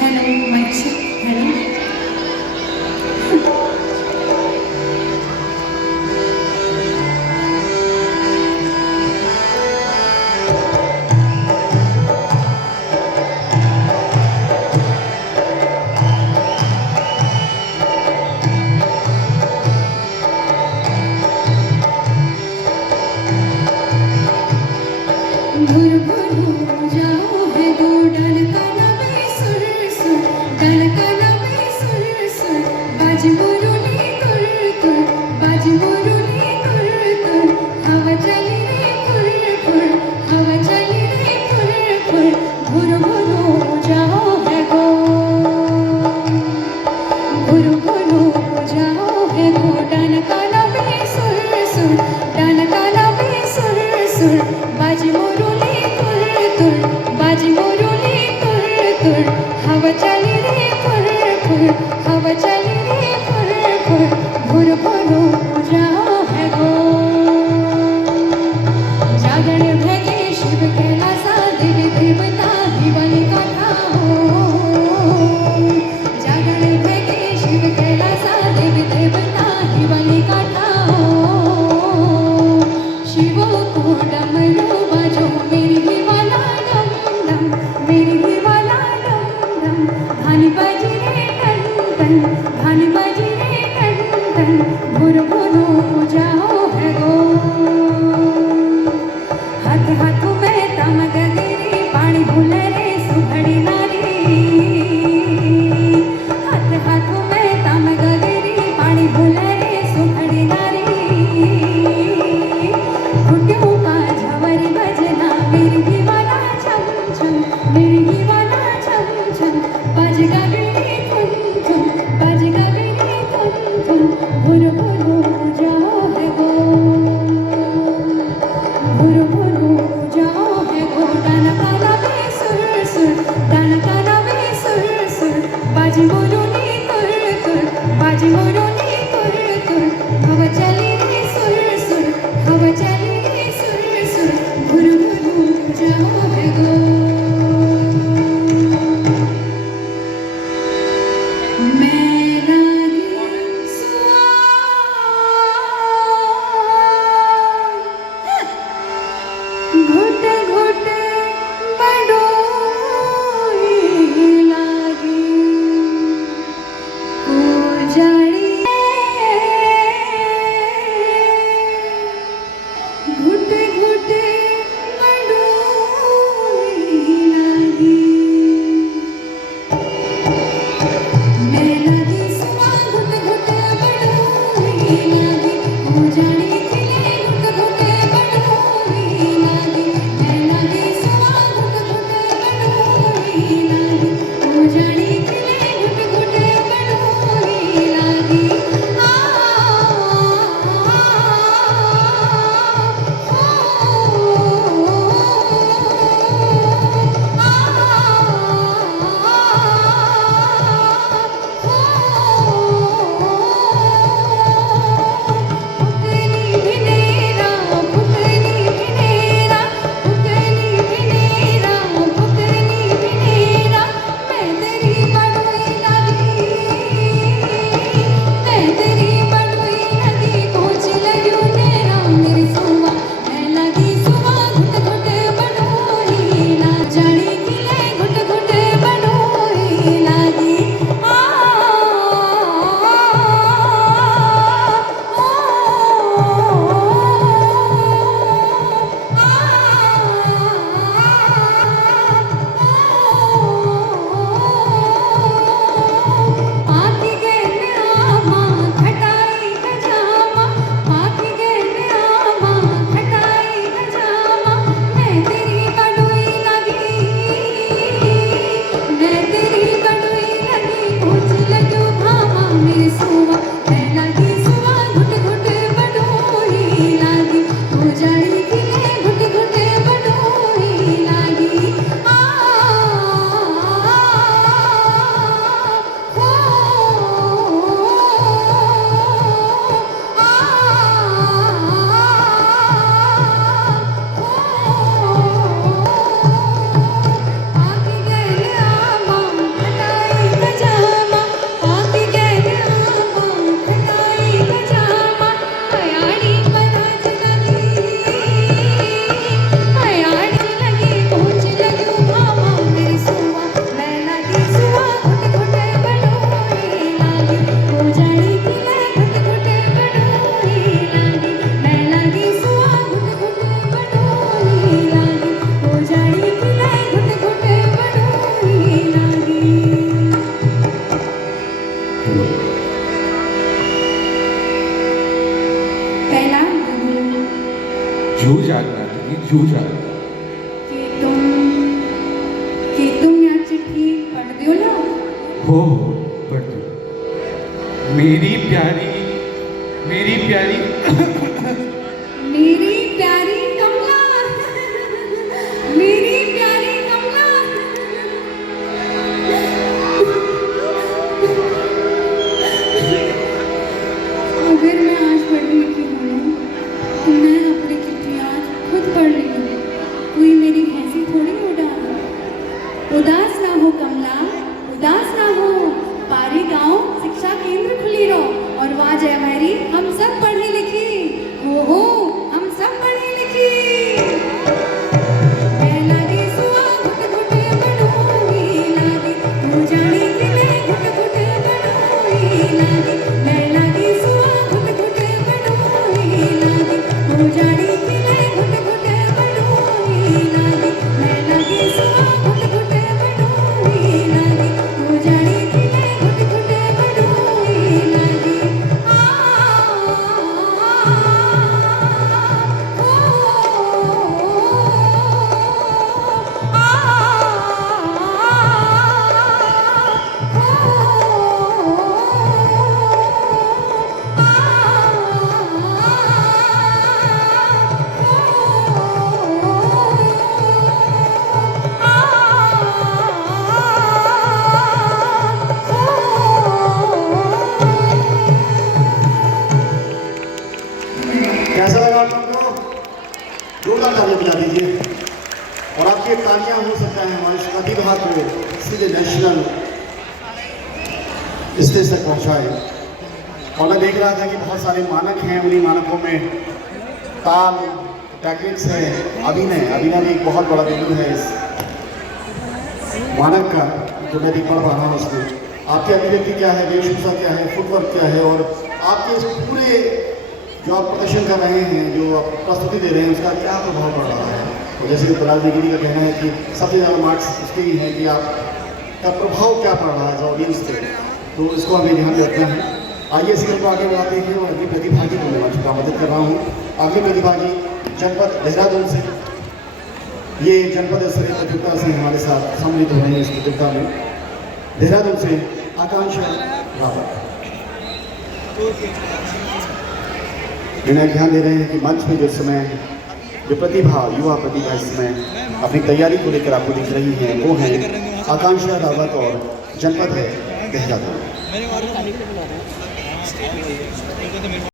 Hello, my chick. Hello. भुर भुर हो जाओ है दो डल काना में सुर सुर डल काना में सुर सुर बाज मुरली तुर तुर बाज मुरली तुर तुर हवा चली रे फुर फुर हवा चली रे फुर फुर भुर भुर हो जाओ है गो भुर भुर हो जाओ है गो डल काना में सुर सुर डल काना में सुर सुर बाज मुरली बाज मुरली तुर तुर हवा चली रे फुर फुर हवा चली रे फुर फुर भुर भुर हो जाओ है गो जागरण भगे शिव कैलासा देवी देवता दिवाली कथा हो जागरण भगे शिव कैलासा देवी देवता दिवाली कथा हो शिव को डमरू बाजो मेरी हिमाला मेरी ही वाला डम डम धानी बाजी रे टन टन धानी बाजी रे टन टन भुर भुर हो जाओ है गो हाथ हाथ में तम गगरी पानी भूल रे सुघड़ी नारी हाथ हाथ में तम गगरी पानी भूल रे सुघड़ी नारी घुटियों का झवर बजना मेरी ही वाला छम छम मेरी ही वाला छम छम बाज गगरी धुन धुन बाज गगरी धुन धुन भुर भुर हो जाओ है गो भुर भुर हो जाओ है गो डाना काना में सुर सुर डाना काना में सुर सुर बाज मुरली तुर तुर बाज मुरली तुर तुर हवा चली रे सुर सुर हवा चली रे सुर सुर भुर भुर हो जाओ है गो मैं लागी सुआ घुट घुट बडोई लागी जूझ रहा है। कि तुम यहाँ चिट्ठी पढ़ दियो ना। हो पढ़ दो। मेरी प्यारी मेरी प्यारी कमला, मेरी प्यारी कमला। अगर मैं आज पढ़ी लिखी हूँ तो मैं अपनी चिट्ठी आज खुद पढ़ रही हूँ, कोई मेरी हंसी थोड़ी उड़ा। उदास ना हो कमला, उदास ना हो, पारी गांव शिक्षा केंद्र खुली रहो और वाह जय मैरी हम सब पढ़ी लिखी। हो हम सब पढ़ी लिखी। मैं लागी सुआ घुट घुट बनूंगी लागी, तू जानी कि मैं घुट घुट बनूंगी लागी। मैं लागी सुआ घुट घुट बनूंगी लागी, तू जानी कि मैं घुट घुट बनूंगी लागी। मैं लागी सुआ घुट घुट बनूंगी लागी, तू जानी कि मैं घुट घुट बनूंगी लागी। कैसा लगा आप लोगों को? जोरदार तालियां बजा दीजिए। और आपकी तालियां हो सकता है हमारे प्रतिभा को सीधे नेशनल स्टेज तक पहुंचाए। और मैं देख रहा था कि बहुत सारे मानक हैं, उन्हीं मानकों में ताल, टैक्टिक्स है, अभिनय भी एक बहुत बड़ा बिंदु है इस मानक का, जो मैं देख पढ़ रहा हूँ उसमें। आपकी अभिव्यक्ति क्या है, वेशभूषा क्या है, फुटवर्क क्या है, और आपके इस पूरे जो आप प्रदर्शन कर रहे हैं, जो आप प्रस्तुति दे रहे हैं, उसका क्या प्रभाव पड़ रहा है। और जैसे कि बलाल गिरी का कहना है कि सबसे ज़्यादा मार्क्स उसके ही है कि आपका प्रभाव क्या पड़ रहा है ऑडियंस पे, तो इसको हमें ध्यान में रखना है। आइए इस को आगे बढ़ाते हैं और अगली प्रतिभागी को मैं चुका मदद कर रहा हूँ। अगली प्रतिभागी जनपद देहरादून से, ये जनपद स्तरीय प्रतियोगिता से हमारे साथ सम्मिलित हो रहे हैं इस प्रतियोगिता में। देहरादून से आकांक्षा रावत। ध्यान दे रहे हैं कि मंच में जो समय जो प्रतिभा, युवा प्रतिभा इस समय अपनी तैयारी को लेकर आपको दिख रही है, वो है आकांक्षा रावत और जनपद है देहरादून।